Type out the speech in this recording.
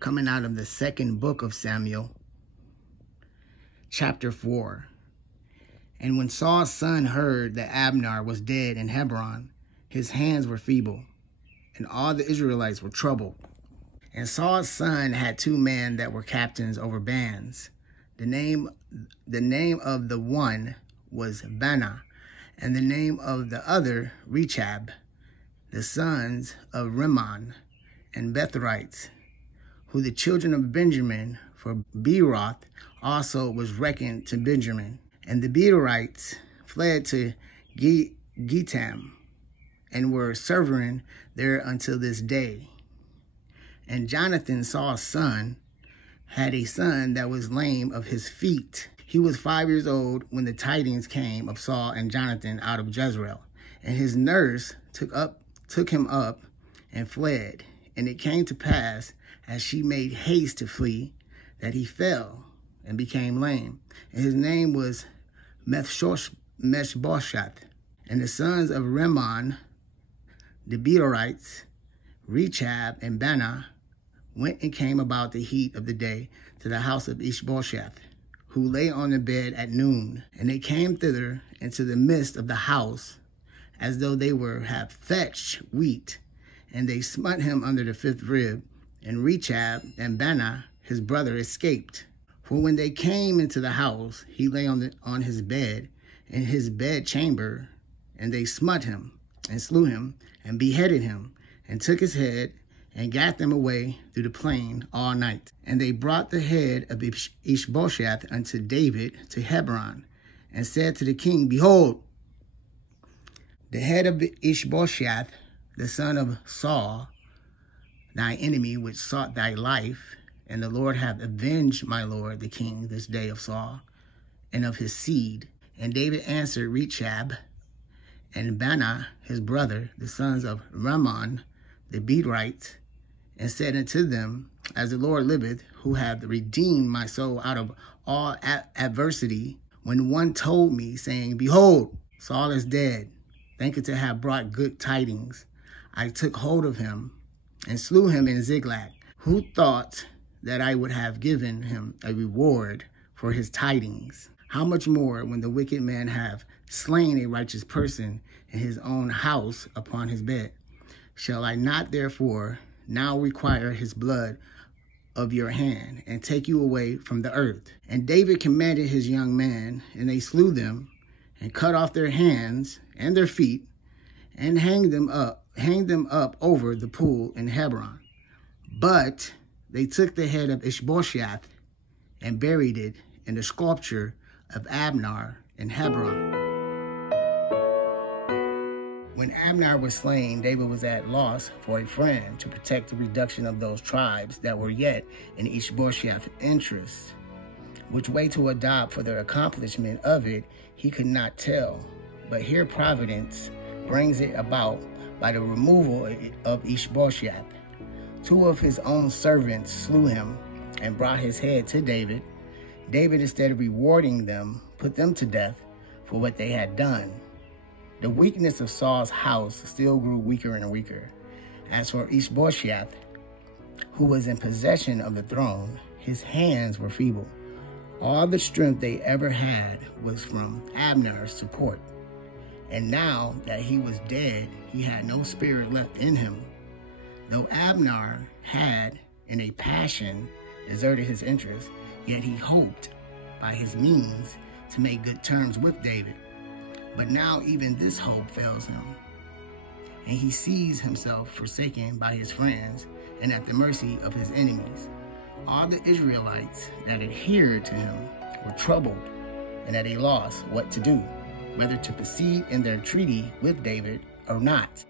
coming out of the second book of Samuel, chapter 4. And when Saul's son heard that Abner was dead in Hebron, his hands were feeble, and all the Israelites were troubled. And Saul's son had 2 men that were captains over bands. The name of the one was Abner, and the name of the other Rechab, the sons of Rimmon and Bethrites, who the children of Benjamin, for Beeroth also was reckoned to Benjamin. And the Bethrites fled to Gitam, and were sovereign there until this day. And Jonathan, Saul's son, had a son that was lame of his feet. He was 5 years old when the tidings came of Saul and Jonathan out of Jezreel. And his nurse took him up and fled. And it came to pass, as she made haste to flee, that he fell and became lame. And his name was Ishbosheth. And the sons of Rimmon, the Bethrites, Rechab and Abner, went and came about the heat of the day to the house of Ishbosheth, who lay on the bed at noon. And they came thither into the midst of the house, as though they have fetched wheat. And they smote him under the 5th rib. And Rechab and Abner, his brother, escaped. For when they came into the house, he lay on his bed, in his bed chamber, and they smote him, and slew him, and beheaded him, and took his head, and gat them away through the plain all night. And they brought the head of Ishbosheth unto David to Hebron, and said to the king, Behold, the head of Ishbosheth, the son of Saul, thy enemy, which sought thy life, and the Lord hath avenged my lord the king this day of Saul, and of his seed. And David answered Rechab and Abner his brother, the sons of Rimmon, the Bethrites, and said unto them, As the Lord liveth, who hath redeemed my soul out of all adversity, when one told me, saying, Behold, Saul is dead, thinking to have brought good tidings, I took hold of him and slew him in Ziklag. Who thought that I would have given him a reward for his tidings? How much more when the wicked man have slain a righteous person in his own house upon his bed? Shall I not therefore now require his blood of your hand, and take you away from the earth? And David commanded his young men, and they slew them, and cut off their hands and their feet, and hanged them up over the pool in Hebron. But they took the head of Ishbosheth and buried it in the sculpture of Abner in Hebron. When Abner was slain, David was at loss for a friend to protect the reduction of those tribes that were yet in Ishbosheth's interest. Which way to adopt for the accomplishment of it, he could not tell. But here providence brings it about by the removal of Ishbosheth. 2 of his own servants slew him and brought his head to David. David, instead of rewarding them, put them to death for what they had done. The weakness of Saul's house still grew weaker and weaker. As for Ishbosheth, who was in possession of the throne, his hands were feeble. All the strength they ever had was from Abner's support. And now that he was dead, he had no spirit left in him. Though Abner had, in a passion, deserted his interest, yet he hoped, by his means, to make good terms with David. But now even this hope fails him, and he sees himself forsaken by his friends and at the mercy of his enemies. All the Israelites that adhered to him were troubled and at a loss what to do, whether to proceed in their treaty with David or not.